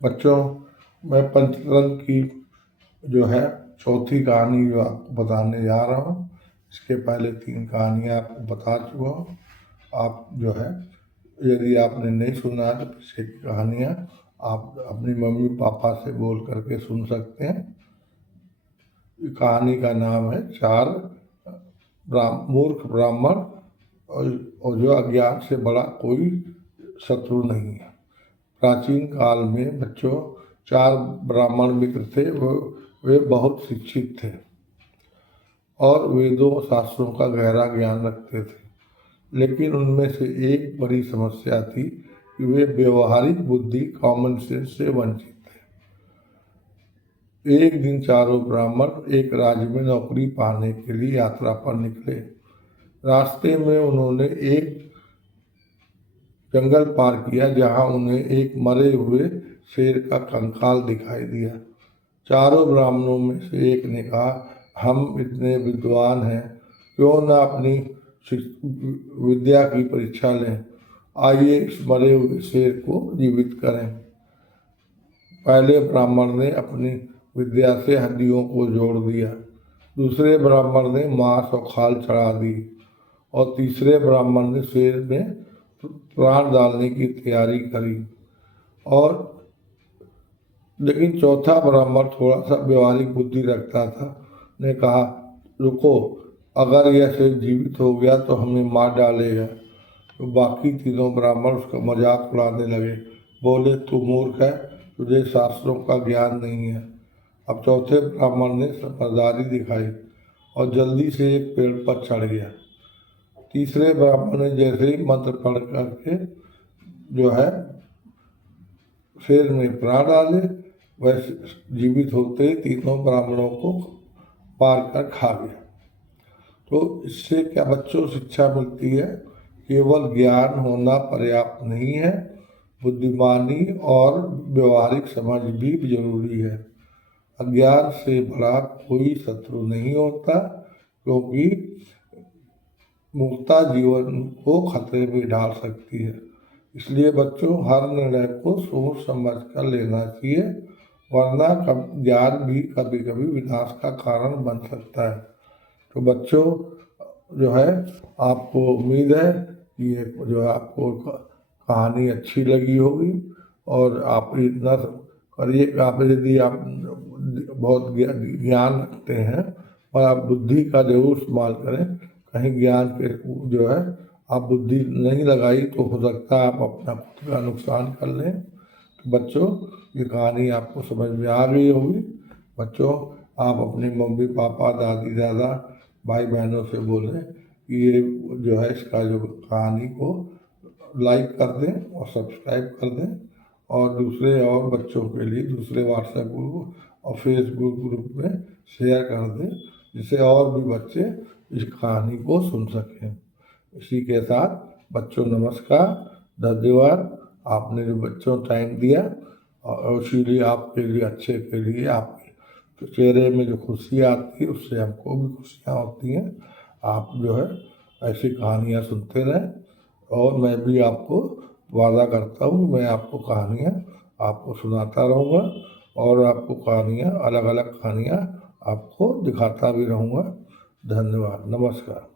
बच्चों, मैं पंचतंत्र की जो है चौथी कहानी जो आपको बताने जा रहा हूँ। इसके पहले 3 कहानियाँ आपको बता चुका हूँ। आप जो है, यदि आपने नहीं सुना है तो पीछे की कहानियाँ आप अपनी मम्मी पापा से बोल करके सुन सकते हैं। कहानी का नाम है 4 मूर्ख ब्राह्मण और जो अज्ञान से बड़ा कोई शत्रु नहीं है। प्राचीन काल में बच्चों 4 ब्राह्मण मित्र थे। वे बहुत शिक्षित थे और वेदों शास्त्रों का गहरा ज्ञान रखते थे, लेकिन उनमें से एक बड़ी समस्या थी कि वे व्यवहारिक बुद्धि कॉमन सेंस से वंचित थे। एक दिन चारों ब्राह्मण एक राज्य में नौकरी पाने के लिए यात्रा पर निकले। रास्ते में उन्होंने एक जंगल पार किया जहां उन्हें एक मरे हुए शेर का कंकाल दिखाई दिया। चारों ब्राह्मणों में से एक ने कहा, हम इतने विद्वान हैं, क्यों न अपनी विद्या की परीक्षा लें। आइए इस मरे हुए शेर को जीवित करें। पहले ब्राह्मण ने अपनी विद्या से हड्डियों को जोड़ दिया, दूसरे ब्राह्मण ने मांस और खाल चढ़ा दी और तीसरे ब्राह्मण ने शेर में प्राण डालने की तैयारी करी। और लेकिन चौथा ब्राह्मण थोड़ा सा व्यवहारिक बुद्धि रखता था, ने कहा, रुको, अगर यह शेर जीवित हो गया तो हमें मार डालेगा। तो बाकी तीनों ब्राह्मण उसका मजाक उड़ाने लगे, बोले, तू मूर्ख है, तुझे शास्त्रों का ज्ञान नहीं है। अब चौथे ब्राह्मण ने समझदारी दिखाई और जल्दी से एक पेड़ पर चढ़ गया। तीसरे ब्राह्मण ने जैसे ही मंत्र पढ़ करके जो है शेर में प्राण डाले, वैसे जीवित होते ही तीनों ब्राह्मणों को मार कर खा गया। तो इससे क्या बच्चों शिक्षा मिलती है? केवल ज्ञान होना पर्याप्त नहीं है, बुद्धिमानी और व्यवहारिक समझ भी जरूरी है। अज्ञान से बड़ा कोई शत्रु नहीं होता, क्योंकि मूर्खता जीवन को खतरे में डाल सकती है। इसलिए बच्चों, हर निर्णय को सोच समझ कर लेना चाहिए, वरना ज्ञान भी कभी कभी विनाश का कारण बन सकता है। तो बच्चों जो है, आपको उम्मीद है कि ये जो है आपको कहानी अच्छी लगी होगी और आप इतना करिए कि आप यदि आप बहुत ज्ञान रखते हैं और आप बुद्धि का जरूर इस्तेमाल करें। कहीं ज्ञान के जो है आप बुद्धि नहीं लगाई तो हो सकता है आप अपना खुद का नुकसान कर लें। तो बच्चों, ये कहानी आपको समझ में आ गई होगी। बच्चों, आप अपनी मम्मी पापा दादी दादा भाई बहनों से बोलें कि ये जो है इसका जो कहानी को लाइक कर दें और सब्सक्राइब कर दें और दूसरे और बच्चों के लिए दूसरे व्हाट्सएप ग्रुप और फेसबुक ग्रुप में शेयर कर दें, जिससे और भी बच्चे इस कहानी को सुन सकें। इसी के साथ बच्चों नमस्कार, धन्यवाद। आपने जो बच्चों टाइम दिया और इसीलिए आपके लिए अच्छे के लिए आपके चेहरे में जो खुशी आती है उससे हमको भी खुशियाँ होती हैं। आप जो है ऐसी कहानियाँ सुनते रहें और मैं भी आपको वादा करता हूँ, मैं आपको कहानियाँ आपको सुनाता रहूँगा और आपको कहानियाँ अलग अलग कहानियाँ आपको दिखाता भी रहूँगा। धन्यवाद, नमस्कार।